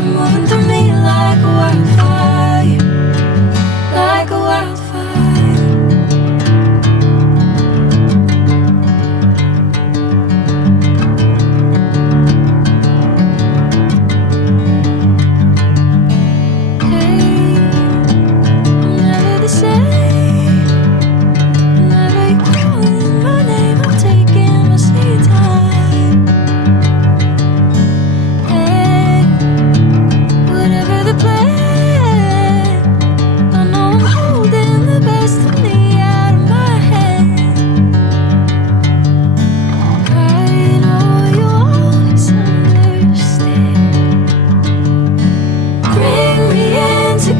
love moving through me like a wildfire, like a wildfire.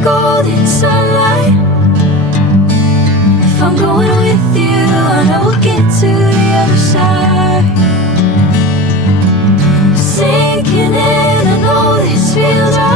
Golden sunlight. If I'm going with you, I know we'll get to the other side. Sinking in, I know this feels right.